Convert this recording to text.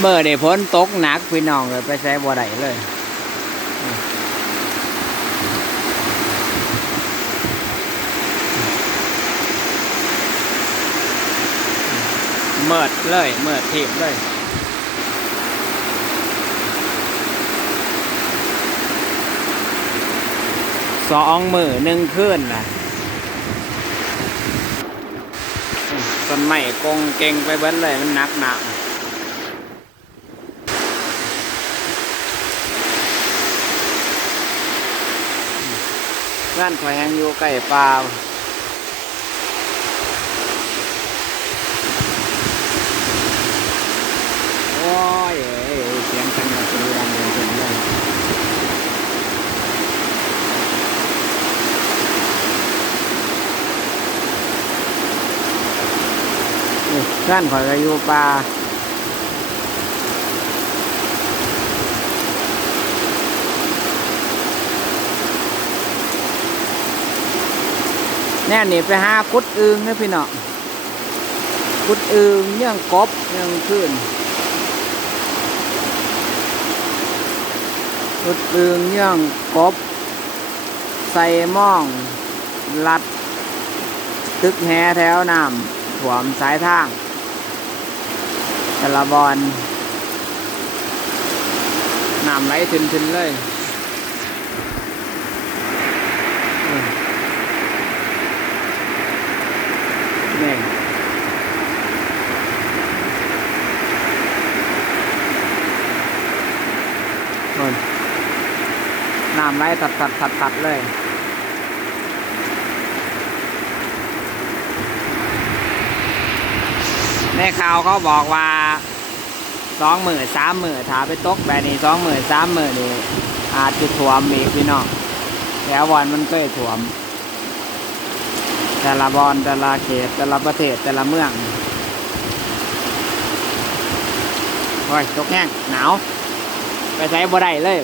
เมื่อได้พ้นตกหนักพี่น้องเลยไปใช้บ่ได้เลยเมิดเลยเมิดทีบเลยสองมือหนึ่งคืนนะต้นไม้กงเก่งไปเบิ้ลเลยมันหนักหนัก ร้านขอยยังอยู่ใกล้ป่าโอ้ยเสียงกันอย่าสุริยันเดินเป็นเลยนี่เพื่อนข่อยก็อยู่ป่า น่นี่ไปหากุดอึงนะพี่น้องกุดอึงเนื่องกบเนื่องขึ้นกุดอึงเนื่องกบ ใส่หม่องลัด ตึกแฮแถวน้ำถ่วมสายทางต่ละบอลน้ำไหลทึนๆเลย นี่นู่นน้ำไหลตัดตัดตัดตัดๆเลยในข่าวเขาบอกว่าสองหมื่นสามหมื่นถาไปตกแบบนี้สองหมื่นสามหมื่นนี่อาจจะถ่วมอีกพี่น้องแล้ววันมันเคยถ่วม แต่ละบอลแต่ละเขต แต่ละประเทศแต่ละเมืองโอ้ยตกแห้งหนาว ไปใช้บ่ได้เลย